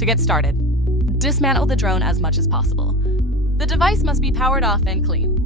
To get started, dismantle the drone as much as possible. The device must be powered off and clean.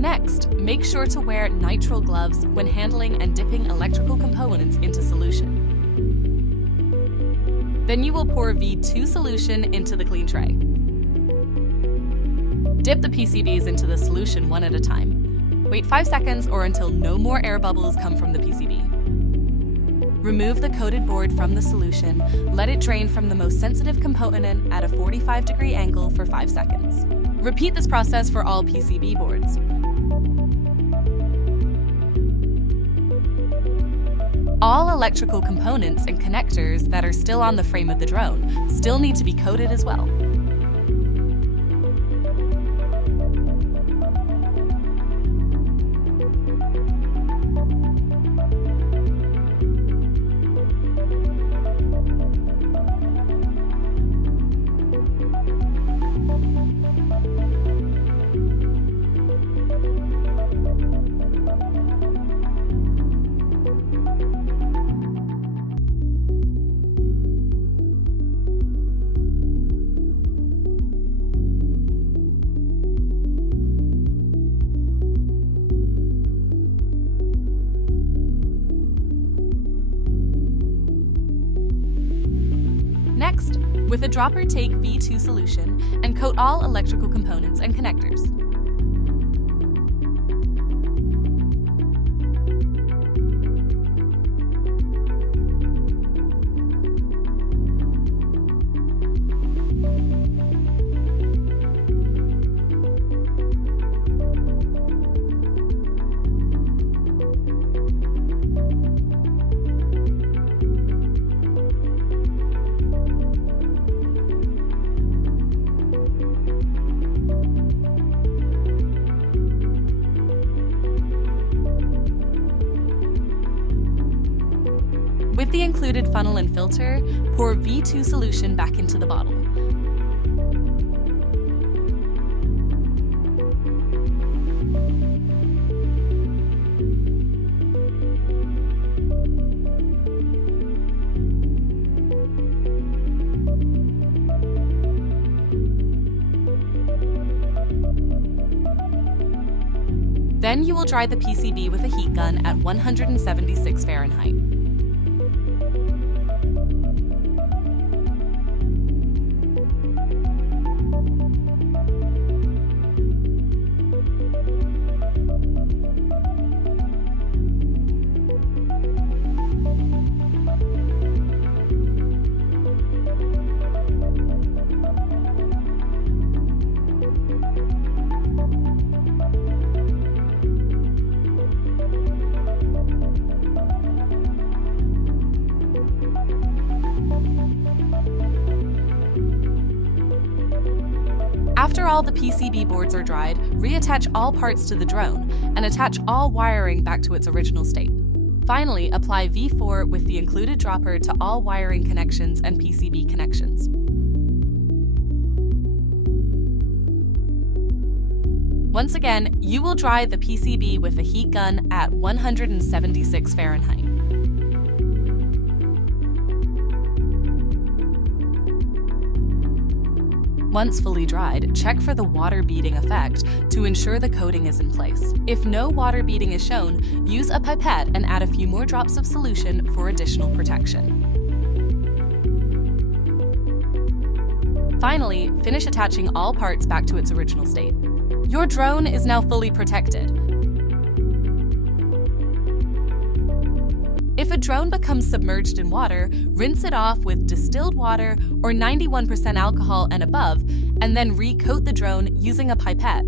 Next, make sure to wear nitrile gloves when handling and dipping electrical components into solution. Then you will pour V2 solution into the clean tray. Dip the PCBs into the solution one at a time. Wait 5 seconds or until no more air bubbles come from the PCB. Remove the coated board from the solution, let it drain from the most sensitive component at a 45-degree angle for 5 seconds. Repeat this process for all PCB boards. All electrical components and connectors that are still on the frame of the drone still need to be coated as well. Next, with a dropper, take V2 solution and coat all electrical components and connectors. With the included funnel and filter, pour V2 solution back into the bottle. Then you will dry the PCB with a heat gun at 176 Fahrenheit. After all the PCB boards are dried, reattach all parts to the drone and attach all wiring back to its original state. Finally, apply V4 with the included dropper to all wiring connections and PCB connections. Once again, you will dry the PCB with a heat gun at 176 Fahrenheit. Once fully dried, check for the water beading effect to ensure the coating is in place. If no water beading is shown, use a pipette and add a few more drops of solution for additional protection. Finally, finish attaching all parts back to its original state. Your drone is now fully protected. If a drone becomes submerged in water, rinse it off with distilled water or 91% alcohol and above, and then recoat the drone using a pipette.